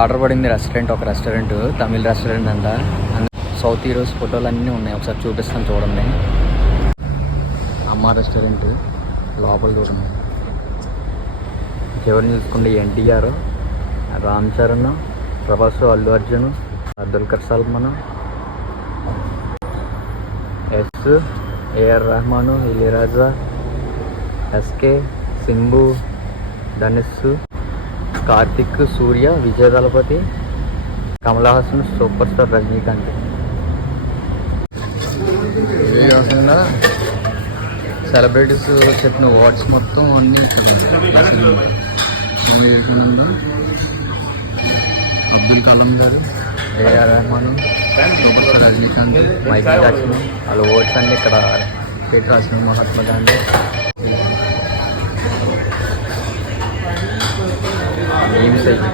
Order పడింది restaurant, ఒక restaurant, Tamil restaurant అంట. సౌత్ హీరోస్ ఫోటోలు అన్నీ ఉన్నాయి, ఒకసారి చూపిస్తాను చూడండి. అమ్మ రెస్టారెంట్ లోపల చూడండి. ఎవరిని చూసుకుంటే ఎన్టీఆర్, రామ్ చరణ్, ప్రభాస్, అల్లు అర్జున్, దుల్కర్ సల్మాన్, ఎస్, ఏఆర్ రెహమాన్, ఇళయరాజా, ఎస్కే, సింబు, ధనుష్, కార్తిక్, సూర్య, విజయ్ దళపతి, కమల్ హాసన్, సూపర్ స్టార్ రజనీకాంత్. ఇవే కాకుండా సెలబ్రిటీస్ చెప్పిన వర్డ్స్ మొత్తం అన్నీ అబ్దుల్ కలాం గారు, AR Rehman, super star Rajinikanth, Michael Jackson, వాళ్ళ వర్డ్స్ అన్నీ ఇక్కడ పెట్టి రాసిన. మహాత్మా గాంధీ, ఏమి సైకిల్